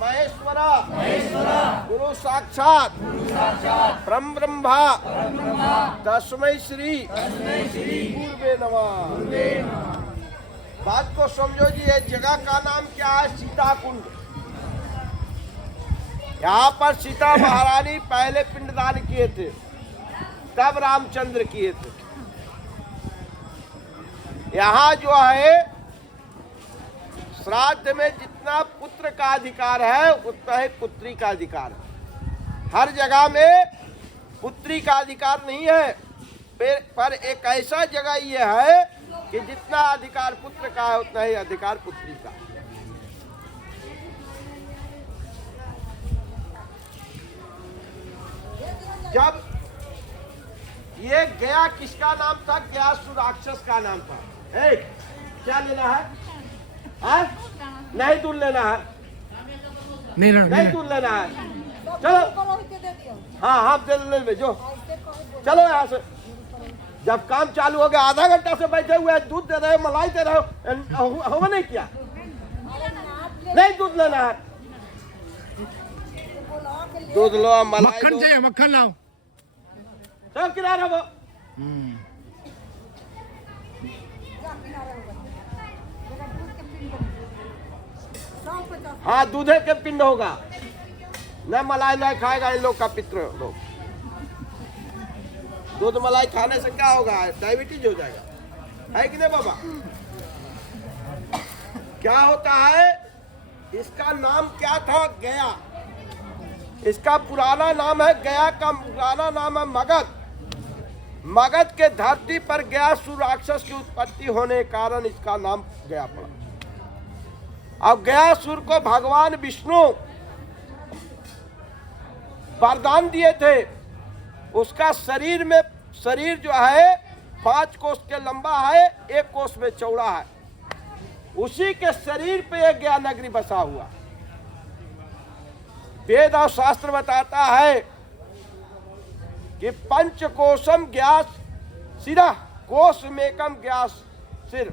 महेश्वरा गुरु साक्षात परम ब्रह्मा तस्मै श्री गुरुवे नमः। बात को समझो जी, ये जगह का नाम क्या है? सीता कुंड। यहाँ पर सीता महारानी पहले पिंडदान किए थे, तब रामचंद्र किए थे। यहाँ जो है श्राद्ध में जितना पुत्र का अधिकार है उतना ही पुत्री का अधिकार है। हर जगह में पुत्री का अधिकार नहीं है, पर एक ऐसा जगह ये है कि जितना अधिकार पुत्र का है उतना ही अधिकार पुत्री का। जब ये गया किसका नाम था? गयासुर राक्षस का नाम था। क्या लेना है? नहीं दूध लेना है, नहीं दूध लेना है। चलो हाँ दे भेजो। चलो यहाँ से। जब काम चालू हो गया, आधा घंटा से बैठे हुए हैं, दूध दे रहे हो, मलाई दे रहे हो, हो नहीं किया? नहीं दूध लेना है, दूध लो, मलाई मक्खन चाहिए, मक्खन लाओ। सब किनारा वो। हाँ दूधे के पिंड होगा, न मलाई नहीं खाएगा इन लोग का पित्र लोग। दूध मलाई खाने से क्या होगा? डायबिटीज हो जाएगा, है कि नहीं बाबा? क्या होता है? इसका नाम क्या था? गया। इसका पुराना नाम है गया, का पुराना नाम है मगध। मगध के धरती पर गयासुर राक्षस की उत्पत्ति होने के कारण इसका नाम गया पड़ा। अब गयासुर को भगवान विष्णु वरदान दिए थे। उसका शरीर जो है 5 कोस के लंबा है, 1 कोस में चौड़ा है। उसी के शरीर पे एक गया नगरी बसा हुआ। वेद और शास्त्र बताता है कि पंचकोशम ग्यास सिरा कोशमेकम ग्यास सिर,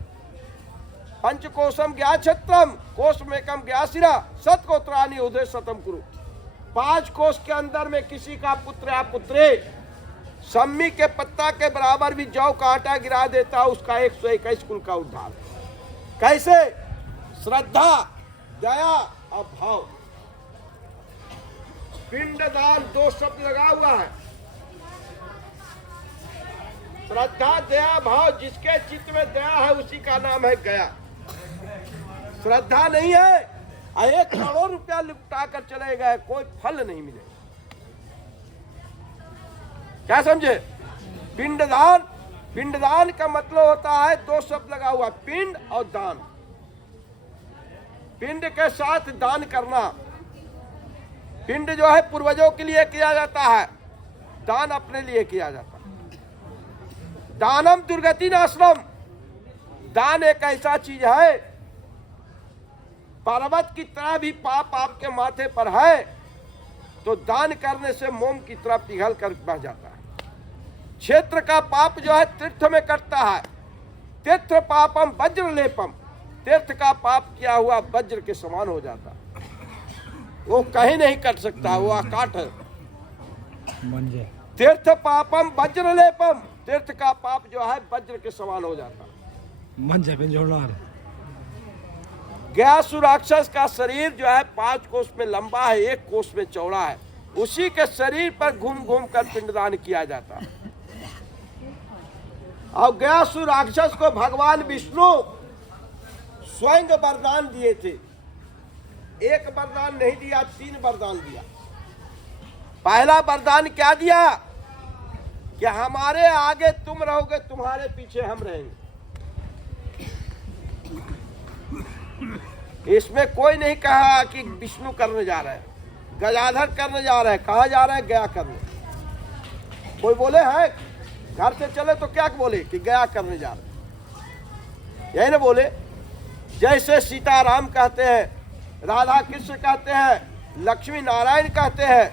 पंचकोशम ग्याक्षत्रम कोशमेकम ग्यासिरा सतकोत्रानि उदय शतम कुरु। 5 कोश के अंदर में किसी का पुत्र या पुत्री सम्मी के पत्ता के बराबर भी जौ का आटा गिरा देता, उसका 121 कुल का उद्धार। कैसे? श्रद्धा, दया और भाव। पिंडदान 2 शब्द लगा हुआ है। श्रद्धा, दया, भाव। जिसके चित्त में दया है उसी का नाम है गया। श्रद्धा नहीं है, 1 करोड़ रुपया लुटा कर चले गए, कोई फल नहीं मिलेगा। क्या समझे? पिंडदान का मतलब होता है 2 शब्द लगा हुआ, पिंड और दान। पिंड के साथ दान करना। पिंड जो है पूर्वजों के लिए किया जाता है, दान अपने लिए किया जाता है। दानम दुर्गति नाशनम। दान एक ऐसा चीज है, पर्वत की तरह भी पाप आपके माथे पर है तो दान करने से मोम की तरह पिघल कर बह जाता है। क्षेत्र का पाप जो है तीर्थ में कटता है। तीर्थ पापम वज्र लेपम। तीर्थ का पाप किया हुआ वज्र के समान हो जाता है, वो कहीं नहीं कट सकता, वो अकाट है। तीर्थ पापम वज्र लेपम। तीर्थ का पाप जो है वज्र के समान हो जाता है। गयासुर राक्षस का शरीर जो है 5 कोस में लंबा है, 1 कोस में चौड़ा है। उसी के शरीर पर घूम घूम कर पिंडदान किया जाता है। और गयासुर राक्षस को भगवान विष्णु स्वयं वरदान दिए थे। 1 वरदान नहीं दिया, 3 वरदान दिया। पहला वरदान क्या दिया? कि हमारे आगे तुम रहोगे, तुम्हारे पीछे हम रहेंगे। इसमें कोई नहीं कहा कि विष्णु करने जा रहे हैं, गजाधर करने जा रहे हैं। कहाँ जा रहे हैं? गया करने। कोई बोले है घर से चले तो क्या बोले कि गया करने जा रहे हैं, यही ना बोले। जैसे सीताराम कहते हैं, राधा कृष्ण कहते हैं, लक्ष्मी नारायण कहते हैं।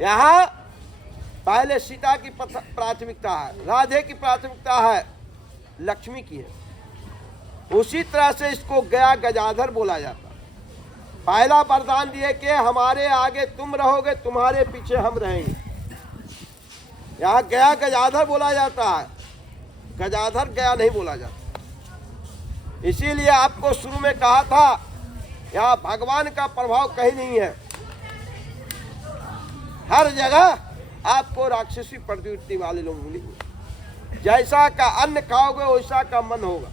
यहाँ पहले सीता की प्राथमिकता है, राधे की प्राथमिकता है, लक्ष्मी की है। उसी तरह से इसको गया गजाधर बोला जाता। पहला वरदान दिए कि हमारे आगे तुम रहोगे, तुम्हारे पीछे हम रहेंगे। यहाँ गया गजाधर बोला जाता है, गजाधर गया नहीं बोला जाता। इसीलिए आपको शुरू में कहा था यहाँ भगवान का प्रभाव कहीं नहीं है। हर जगह आपको राक्षसी प्रवृत्ति वाले लोग मिलेंगे। जैसा का अन्न खाओगे वैसा का मन होगा।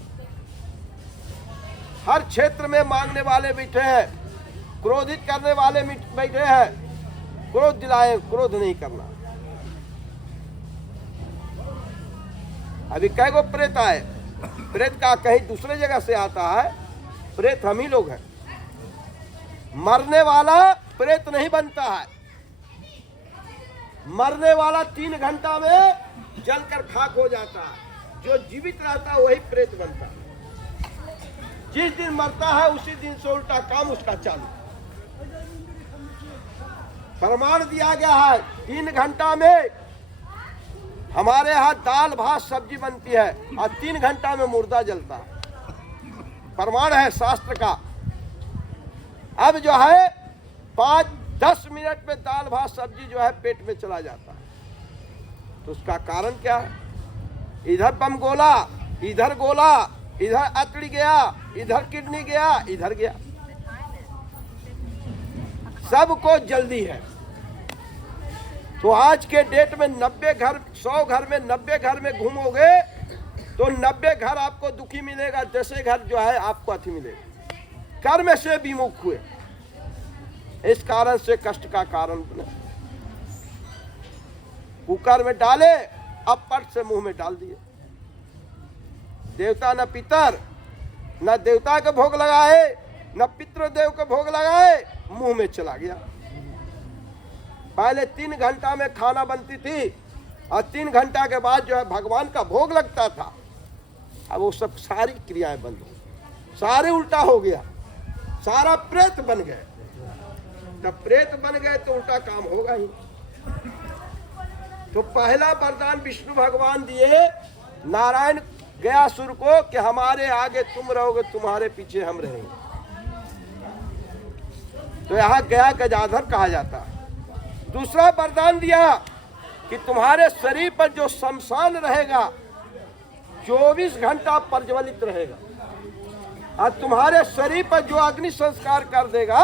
हर क्षेत्र में मांगने वाले बैठे हैं, क्रोधित करने वाले बैठे हैं। क्रोध दिलाए, क्रोध नहीं करना। अभी कै गो प्रेत आए, प्रेत का कहीं दूसरे जगह से आता है। प्रेत हम ही लोग हैं। मरने वाला प्रेत नहीं बनता है। मरने वाला 3 घंटा में जलकर खाक हो जाता है। जो जीवित रहता है वही प्रेत बनता है। जिस दिन मरता है उसी दिन से उल्टा काम उसका चालू। प्रमाण दिया गया है 3 घंटा में हमारे यहाँ दाल भात सब्जी बनती है और 3 घंटा में मुर्दा जलता है। प्रमाण है शास्त्र का। अब जो है 5-10 मिनट में दाल भात सब्जी जो है पेट में चला जाता है। तो उसका कारण क्या है? इधर बम गोला, इधर गोला, इधर अतड़ी गया, इधर किडनी गया, इधर गया। सबको जल्दी है। तो आज के डेट में 90 घर, 100 घर में 90 घर में घूमोगे तो 90 घर आपको दुखी मिलेगा, 10 घर जो है आपको अति मिलेगा। कर्म से विमुख हुए, इस कारण से कष्ट का कारण बने। कुकर में डाले, अब पट से मुंह में डाल दिए। देवता न पितर, न देवता के भोग लगाए, न पितृदेव के भोग लगाए, मुंह में चला गया। पहले 3 घंटा में खाना बनती थी और 3 घंटा के बाद जो है भगवान का भोग लगता था। अब वो सब सारी क्रियाएं बंद हो, सारे उल्टा हो गया, सारा प्रेत बन गए। जब प्रेत बन गए तो उल्टा काम होगा ही। तो पहला वरदान विष्णु भगवान दिए नारायण गयासुर को कि हमारे आगे तुम रहोगे, तुम्हारे पीछे हम रहेंगे। तो यहाँ गया गजाधर कहा जाता है। दूसरा वरदान दिया कि तुम्हारे शरीर पर जो शमशान रहेगा 24 घंटा प्रज्वलित रहेगा और तुम्हारे शरीर पर जो अग्नि संस्कार कर देगा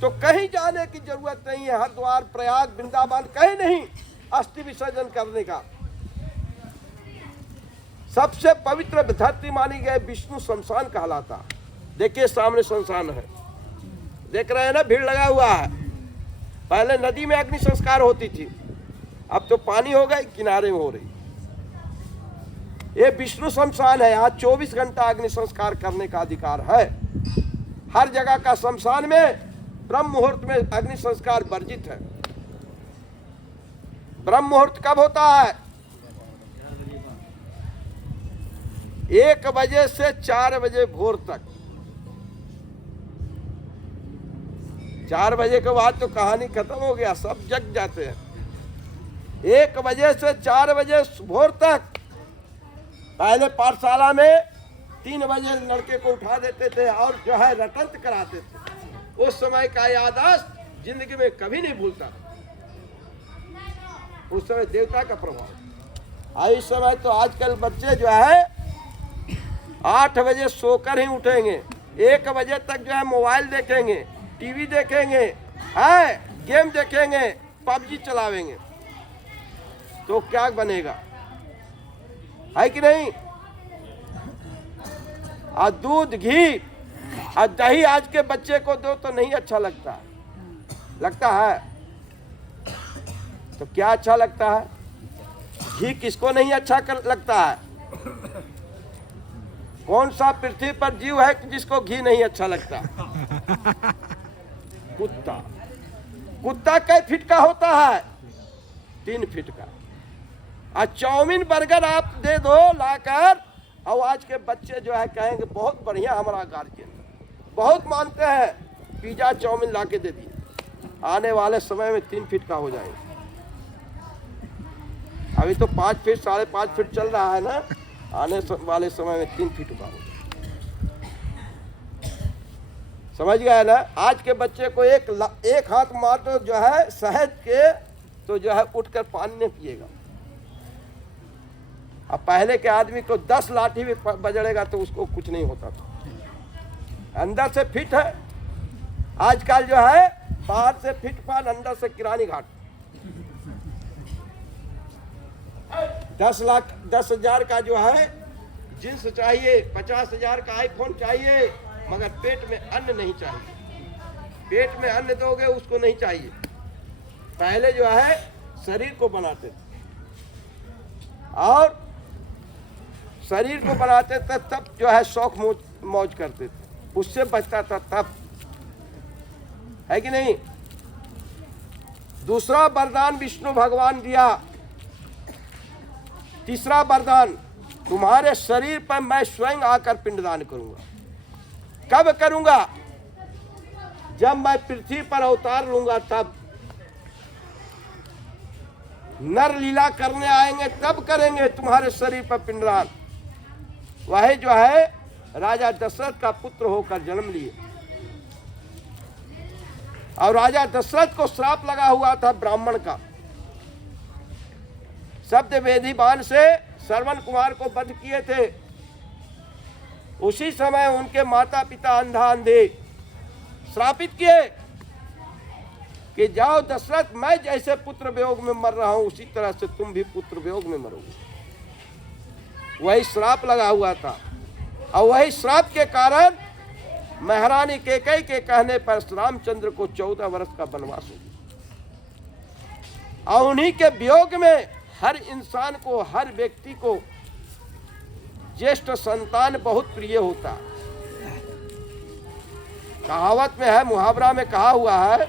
तो कहीं जाने की जरूरत नहीं है। हरिद्वार, प्रयाग, वृंदावन कहीं नहीं अस्थि विसर्जन करने का। सबसे पवित्र धरती मानी गई विष्णु शमशान कहलाता। देखिए सामने शमशान है, देख रहे हैं ना, भीड़ लगा हुआ है। पहले नदी में अग्नि संस्कार होती थी, अब तो पानी हो गई, किनारे में हो रही। ये विष्णु शमशान है। यहाँ 24 घंटा अग्नि संस्कार करने का अधिकार है। हर जगह का शमशान में ब्रह्म मुहूर्त में अग्नि संस्कार वर्जित है। ब्रह्म मुहूर्त कब होता है? 1 बजे से 4 बजे भोर तक। 4 बजे के बाद तो कहानी खत्म हो गया, सब जग जाते हैं। 1 बजे से 4 बजे भोर तक। पहले पाठशाला में 3 बजे लड़के को उठा देते थे और जो है रटंत कराते थे। उस समय का याददाश्त जिंदगी में कभी नहीं भूलता। उस समय देवता का प्रभाव। इस समय तो आजकल बच्चे जो है 8 बजे सोकर ही उठेंगे, 1 बजे तक जो है मोबाइल देखेंगे, टीवी देखेंगे, है गेम देखेंगे, पबजी चलावेंगे। तो क्या बनेगा, है कि नहीं? और दूध, घी और दही आज के बच्चे को दो तो नहीं अच्छा लगता। लगता है तो क्या अच्छा लगता है? घी किसको नहीं अच्छा लगता है? कौन सा पृथ्वी पर जीव है कि जिसको घी नहीं अच्छा लगता? कुत्ता। कुत्ता कै फीट का होता है? 3 फीट का। और चाउमीन बर्गर आप दे दो लाकर, और आज के बच्चे जो है कहेंगे बहुत बढ़िया, हमारा गार्जियन बहुत मानते हैं, पिज्जा चाउमीन ला के दे दिए। आने वाले समय में 3 फीट का हो जाएगा। अभी तो 5 फीट 5.5 फीट चल रहा है ना, आने वाले समय में 3 फीट का हो जाएगा। समझ गया ना। आज के बच्चे को एक हाथ मार दो जो है शहद के, तो जो है उठकर पानी नहीं पिएगा। अब पहले के आदमी को 10 लाठी भी बजड़ेगा तो उसको कुछ नहीं होता था। अंदर से फिट है, आजकल जो है बाहर से फिट फाट, अंदर से किरानी घाट। 10,00,000 का जो है जींस चाहिए, 50,000 का आईफोन चाहिए, मगर पेट में अन्न नहीं चाहिए। पेट में अन्न दोगे उसको नहीं चाहिए। पहले जो है शरीर को बनाते थे, और शरीर को बनाते थे तब जो है शौक मौज करते थे, उससे बचता था तब, है कि नहीं। दूसरा वरदान विष्णु भगवान दिया। तीसरा वरदान, तुम्हारे शरीर पर मैं स्वयं आकर पिंडदान करूंगा। कब करूंगा? जब मैं पृथ्वी पर अवतार लूंगा तब। नर लीला करने आएंगे तब करेंगे तुम्हारे शरीर पर पिंडदान। वही जो है राजा दशरथ का पुत्र होकर जन्म लिए, और राजा दशरथ को श्राप लगा हुआ था ब्राह्मण का। शब्द वेदी बाण से श्रवण कुमार को वध किए थे। उसी समय उनके माता पिता अंधा अंधे श्रापित किए कि जाओ दशरथ, मैं जैसे पुत्र वियोग में मर रहा हूं उसी तरह से तुम भी पुत्र वियोग में मरोगे। वही श्राप लगा हुआ था, और वही श्राप के कारण महारानी कैकेयी के कहने पर रामचंद्र को 14 वर्ष का वनवास हो गया। और उन्हीं के वियोग में हर इंसान को, हर व्यक्ति को ज्येष्ठ संतान बहुत प्रिय होता है। कहावत में है, मुहावरा में कहा हुआ है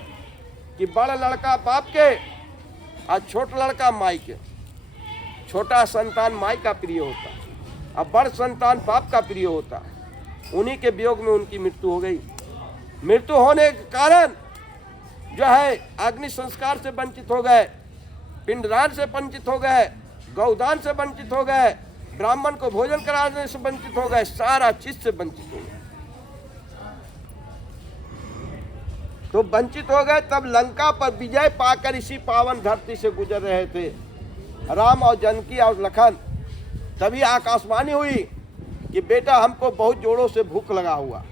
कि बड़ा लड़का बाप के और छोटा लड़का माई के। छोटा संतान माई का प्रिय होता, अब बड़ संतान बाप का प्रिय होता। उन्हीं के वियोग में उनकी मृत्यु हो गई। मृत्यु होने के कारण जो है अग्नि संस्कार से वंचित हो गए, पिंडदान से वंचित हो गए, गौदान से वंचित हो गए, ब्राह्मण को भोजन कराने से वंचित हो गए, सारा चीज से वंचित हो गए। तो वंचित हो गए, तब लंका पर विजय पाकर इसी पावन धरती से गुजर रहे थे राम और जानकी और लखन। तभी आकाशवाणी हुई कि बेटा हमको बहुत जोरों से भूख लगा हुआ,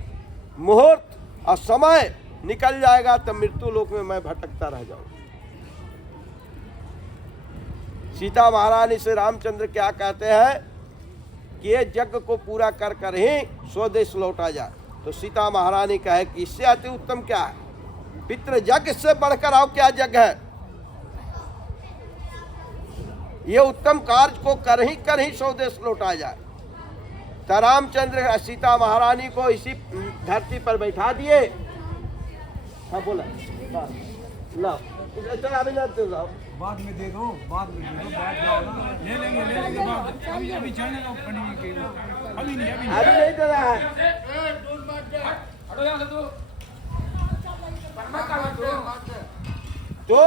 मुहूर्त और समय निकल जाएगा तो मृत्यु लोक में मैं भटकता रह जाऊंगा। सीता महारानी से रामचंद्र क्या कहते हैं कि ये यज्ञ को पूरा कर कर ही स्वदेश लौटा जाए। तो सीता महारानी कहे कि इससे अति उत्तम क्या है, पितृ यज्ञ से बढ़कर आओ क्या यज्ञ है। ये उत्तम कार्य को कर ही स्वदेश लौटा जाए। तो रामचंद्र सीता महारानी को इसी धरती पर बैठा दिए। हाँ बोला ला चला अभी ना दे जाओ, बाद में दे दो, बाद जाओ ना, ले लेंगे बाद। अभी चलने दो पंडित के, अभी नहीं दे रहा है। तो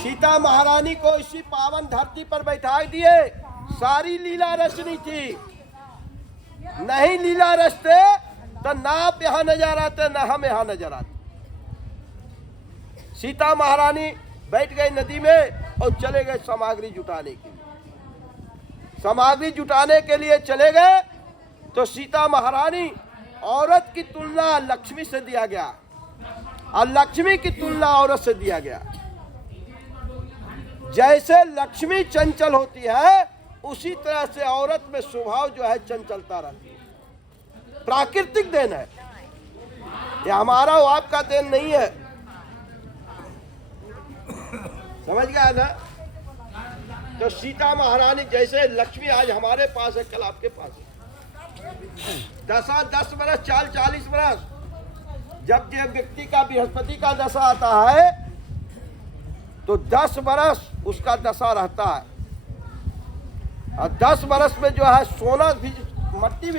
सीता महारानी को इसी पावन धरती पर बैठा दिए। सारी लीला रचनी थी, नहीं लीला रचते तो ना आप यहाँ नजर आते ना हम यहाँ नजर आते। सीता महारानी बैठ गई नदी में और चले गए सामग्री जुटाने के लिए। सामग्री जुटाने के लिए चले गए तो सीता महारानी, औरत की तुलना लक्ष्मी से दिया गया और लक्ष्मी की तुलना औरत से दिया गया। जैसे लक्ष्मी चंचल होती है उसी तरह से औरत में स्वभाव जो है चंचलता रहती है। प्राकृतिक देन है, ये हमारा वो आपका देन नहीं है। समझ गया ना। तो सीता महारानी जैसे लक्ष्मी आज हमारे पास है, कल आपके पास है। 10 वर्ष 40 वर्ष जब जो व्यक्ति का बृहस्पति का दशा आता है तो 10 वर्ष उसका दशा रहता है, और 10 वर्ष में जो है सोना भी, मट्टी भी